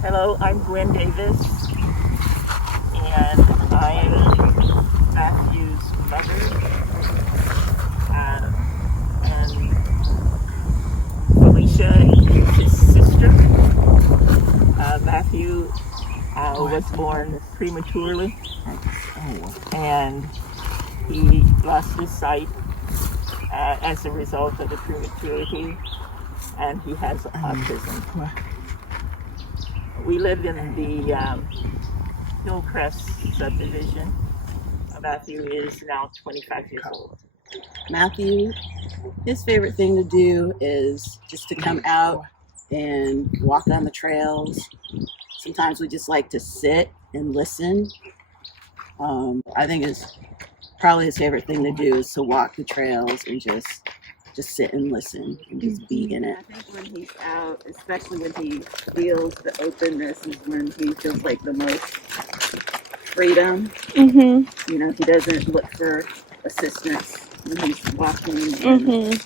Hello, I'm Gwen Davis, and I'm Matthew's mother, and Felicia is his sister. Matthew was born prematurely, and he lost his sight as a result of the prematurity, and he has autism. We live in the Hillcrest subdivision. Matthew is now 25 years old. Matthew, his favorite thing to do is just to come out and walk on the trails. Sometimes we just like to sit and listen. I think it's probably his favorite thing to do is to walk the trails and just sit and listen and just be in it. I think when he's out, especially when he feels the openness, is when he feels like the most freedom. You know, he doesn't look for assistance when he's walking. He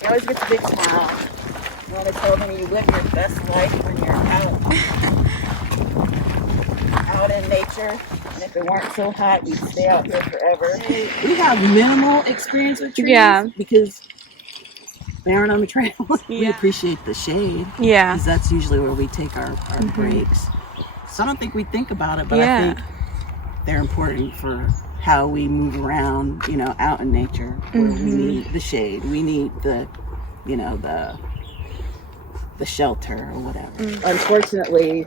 always gets a big smile. I want to tell him you live your best life when you're out in nature. And if it weren't so hot, we'd stay out here forever. We have minimal experience with trees because they aren't on the trails. We appreciate the shade. Because that's usually where we take our breaks. So I don't think we think about it, but I think they're important for how we move around, you know, out in nature where we need the shade. We need the, you know, the shelter or whatever. Unfortunately,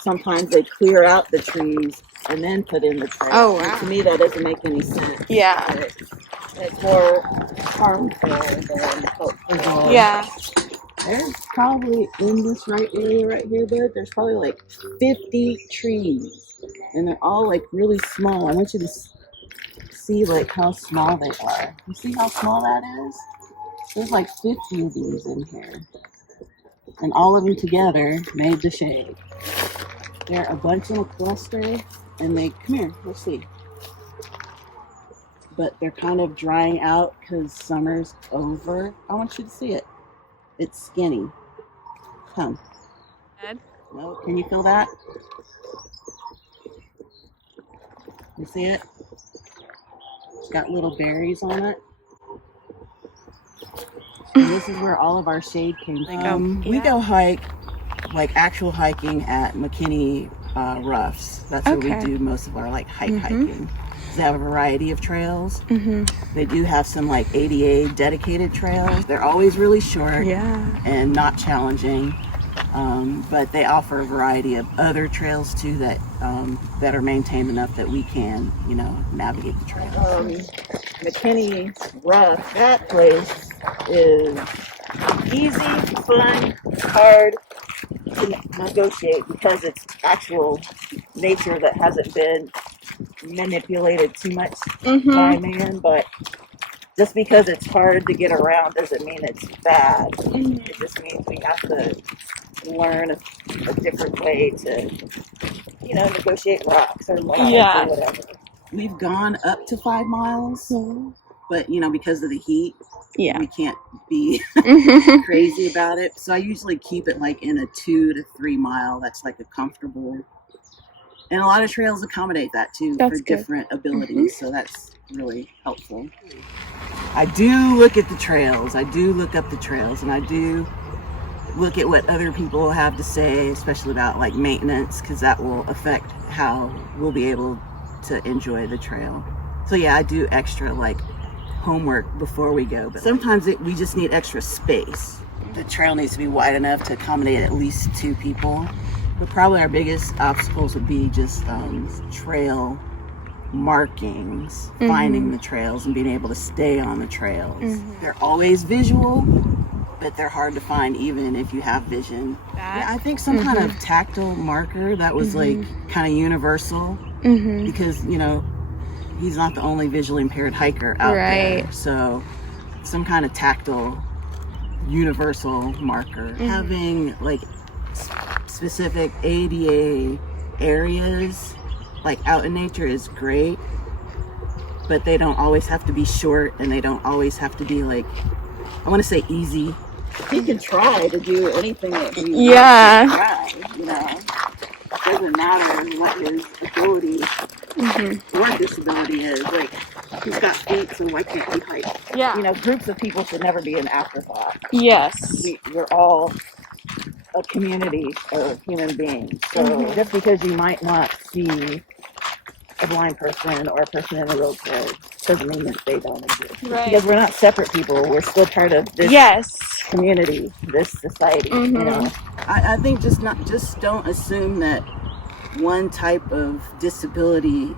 sometimes they clear out the trees and then put in the trail. Oh, wow. And to me, that doesn't make any sense. It's more harmful than helpful. There's probably in this area right here, bud, there's probably like 50 trees. And they're all like really small. I want you to see like how small they are. You see how small that is? There's like 50 of these in here. And all of them together made the shade. They're a bunch in a cluster, and they, come here, let's see. But they're kind of drying out because summer's over. I want you to see it. It's skinny. Come. No, can you feel that? You see it? It's got little berries on it. And this is where all of our shade came from. We go hike, like actual hiking at McKinney Roughs. That's where we do most of our like hiking. They have a variety of trails. They do have some like ADA dedicated trails. They're always really short and not challenging. But they offer a variety of other trails too that that are maintained enough that we can, you know, navigate the trails. McKinney Rough, that place is easy, fun, hard to negotiate because it's actual nature that hasn't been manipulated too much by man. But just because it's hard to get around doesn't mean it's bad. It just means we have to learn a different way to, you know, negotiate rocks or miles or whatever. We've gone up to 5 miles, but you know, because of the heat, we can't be crazy about it. So I usually keep it like in a 2 to 3 mile. That's like a comfortable, and a lot of trails accommodate that too for different abilities. So that's really helpful. I do look at the trails. I do look up the trails, and I do look at what other people have to say, especially about like maintenance, because that will affect how we'll be able to enjoy the trail. So yeah, I do extra like homework before we go, but sometimes we just need extra space. The trail needs to be wide enough to accommodate at least 2 people. But probably our biggest obstacles would be just trail markings, finding the trails and being able to stay on the trails. They're always visual, but they're hard to find even if you have vision. Yeah, I think some kind of tactile marker that was like kind of universal because, you know, he's not the only visually impaired hiker out there. So some kind of tactile universal marker. Having like specific ADA areas like out in nature is great, but they don't always have to be short, and they don't always have to be like, I want to say easy. He can try to do anything that he wants to try, you know. doesn't matter what his ability or disability is. Like, he's got feet, so why can't he hike? You know, groups of people should never be an afterthought. Yes. We're all a community of human beings. So just because you might not see a blind person or a person in a wheelchair doesn't mean that they don't exist. Right. Because we're not separate people. We're still part of this community, this society. You know? I think just don't assume that one type of disability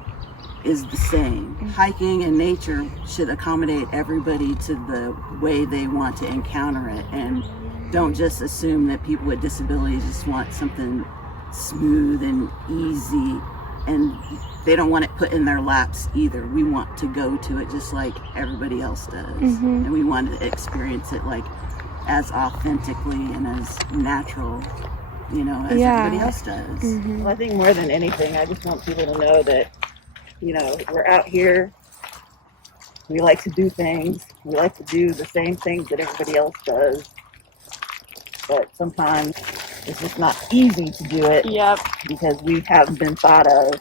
is the same. Hiking and nature should accommodate everybody to the way they want to encounter it, and don't just assume that people with disabilities just want something smooth and easy, and they don't want it put in their laps either. We want to go to it just like everybody else does, and we want to experience it like as authentically and as natural, you know, as everybody else does. Well, I think more than anything, I just want people to know that, you know, we're out here. We like to do things. We like to do the same things that everybody else does. But sometimes it's just not easy to do it. Because we haven't been thought of.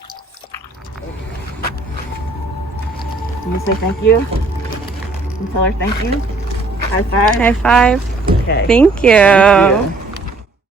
Can you say thank you? Can you tell her thank you? High five? High five. Okay. Thank you. Thank you.